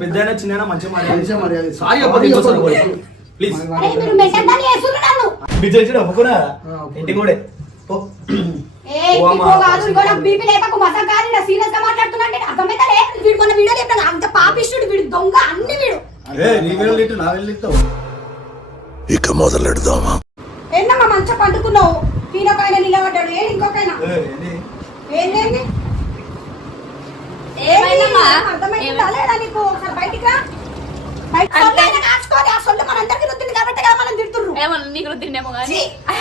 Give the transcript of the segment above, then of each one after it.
పెద్ద చిన్న మంచి మంచిగా మర్యాద కూడా. ప్లీజ్ బిజెచ్చి ఒప్పుకున్నా ఇంటికి కూడా. ఇంకో మొదలెడదామా? ఏందమ్మా మంచిగా పండుకున్నావు? ఇంకొకైనా ఏ, ఏంది? ఏందేంది ఏమైందమ్మా? అర్థమైందా? లేదా నీకు? ఒకసారి బయటికి రా!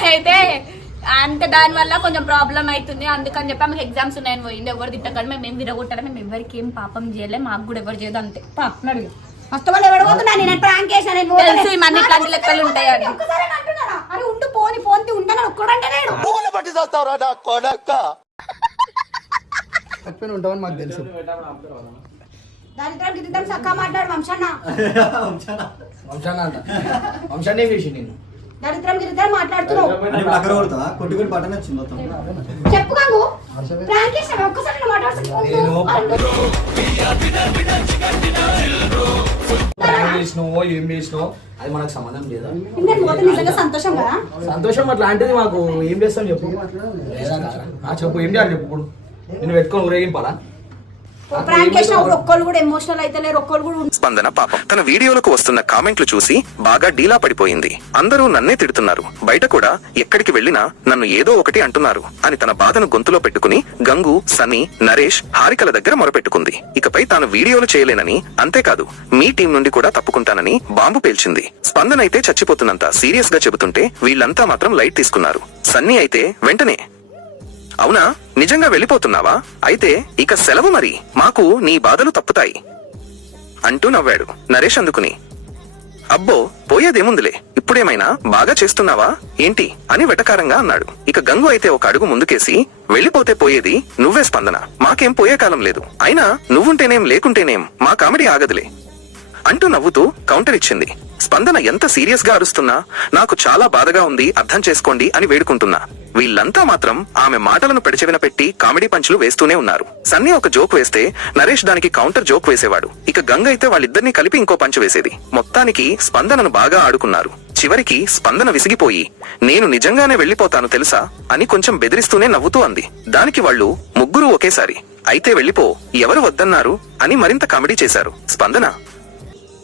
అయితే అంత దాని వల్ల కొంచెం ప్రాబ్లం అవుతుంది. అందుకని చెప్పి ఆమెకు ఎగ్జామ్స్ ఉన్నాయని పోయింది. ఎవరు తిట్టకండి మేము ఏం విరగొట్టాలి మేము ఎవరికి ఏం పాపం చేయలే మాకు కూడా ఎవరు చేయదు అంతే. పా, నడువు. ఫస్ట్ వాళ్ళు ఎవడబోతున్నా నేను ప్రాంక్ చేసిన నేను పోతలే. తెలుసు, ఈ మంది ఇట్లాంటి లెక్కలు ఉంటాయని. ఉండు పోని పోని ఉండని ఒక్కడంటే చచ్చిపోయిన ఉంటావని మాకు తెలుసు. వంశన్న. ఏం చేసి నేను దరిద్రం గిరిద్రం మాట్లాడుతున్నావు. అని పక్కన కొడతావా? కొట్టి కొట్టి పట్టణ వచ్చింది మొత్తం. చెప్పు కాదు ప్రాంక్ చేసిన ఒక్కసారి నువ్వు మాట్లాడుతున్నావు ఏం చేసినావో ఏం చేసినావో అది మనకు సంబంధం లేదా? సంతోషం కదా? సంతోషం అట్లాంటిది మాకు. ఏం చేస్తాం చెప్పు. చెప్పు. ఏం చేయాలి చెప్పు ఇప్పుడు? నేను పెట్టుకొని ఊరేగింపాలా ప్రాంక్ చేసిన ఒక్కళ్ళు కూడా ఎమోషనల్ అయితే లేరు ఒక్కళ్ళు కూడా స్పందన పాపం. తన వీడియోలకు వస్తున్న కామెంట్లు చూసి బాగా డీలా పడిపోయింది. అందరూ నన్నే తిడుతున్నారు. బయట కూడా ఎక్కడికి వెళ్ళినా నన్ను ఏదో ఒకటి అంటున్నారు అని తన బాధను గొంతులో పెట్టుకుని గంగు సన్నీ నరేష్ హారికల దగ్గర మొరపెట్టుకుంది. ఇకపై తాను వీడియోలు చేయలేనని అంతేకాదు మీ టీం నుండి కూడా తప్పుకుంటానని బాంబు పేల్చింది. స్పందన అయితే చచ్చిపోతున్నంత సీరియస్గా చెబుతుంటే వీళ్ళంతా మాత్రం లైట్ తీసుకున్నారు. సన్నీ అయితే వెంటనే అవునా? నిజంగా వెళ్ళిపోతున్నావా? అయితే ఇక సెలవు మరి. మాకు నీ బాధలు తప్పుతాయి. అంటూ నవ్వాడు నరేష్ అందుకుని. అబ్బో పోయేదేముందిలే. ఇప్పుడేమైనా బాగా చేస్తున్నావా? ఏంటి? అని వెటకారంగా అన్నాడు. ఇక గంగు అయితే ఒక అడుగు ముందుకేసి వెళ్ళిపోతే పోయేది నువ్వే స్పందన. మాకేం పోయే కాలం లేదు. అయినా నువ్వుంటేనేం లేకుంటేనేం మా కామెడీ ఆగదులే. అంటూ నవ్వుతూ కౌంటర్ ఇచ్చింది. స్పందన ఎంత సీరియస్గా అరుస్తున్నా నాకు చాలా బాధగా ఉంది అర్థం చేసుకోండి అని వేడుకుంటున్నా. వీళ్ళంతా మాత్రం ఆమె మాటలను పెడచెవిన పెట్టి కామెడీ పంచులు వేస్తూనే ఉన్నారు. సన్నీ ఒక జోక్ వేస్తే నరేష్ దానికి కౌంటర్ జోక్ వేసేవాడు. ఇక గంగ అయితే వాళ్ళిద్దరినీ కలిపి ఇంకో పంచు వేసేది. మొత్తానికి స్పందనను బాగా ఆడుకున్నారు. చివరికి స్పందన విసిగిపోయి నేను నిజంగానే వెళ్ళిపోతాను తెలుసా అని కొంచెం బెదిరిస్తూనే నవ్వుతూ అంది. దానికి వాళ్ళు ముగ్గురు ఒకేసారి అయితే వెళ్ళిపో ఎవరు వద్దన్నారు? అని మరింత కామెడీ చేశారు. స్పందన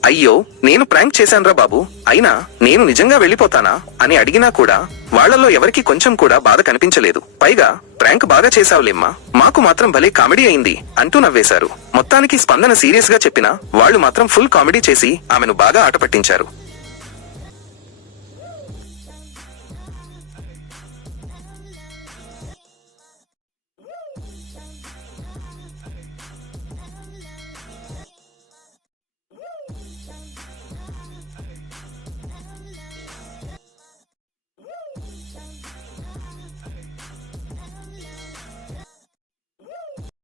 అయ్యో నేను ప్రాంక్ చేశాన్రా బాబు. అయినా నేను నిజంగా వెళ్ళిపోతానా అని అడిగినా కూడా వాళ్ళల్లో ఎవరికి కొంచెం కూడా బాధ కనిపించలేదు. పైగా ప్రాంక్ బాగా చేశావులేమ్మా. మాకు మాత్రం భలే కామెడీ అయింది అంటూ నవ్వేశారు. మొత్తానికి స్పందన సీరియస్గా చెప్పినా వాళ్ళు మాత్రం ఫుల్ కామెడీ చేసి ఆమెను బాగా ఆట పట్టించారు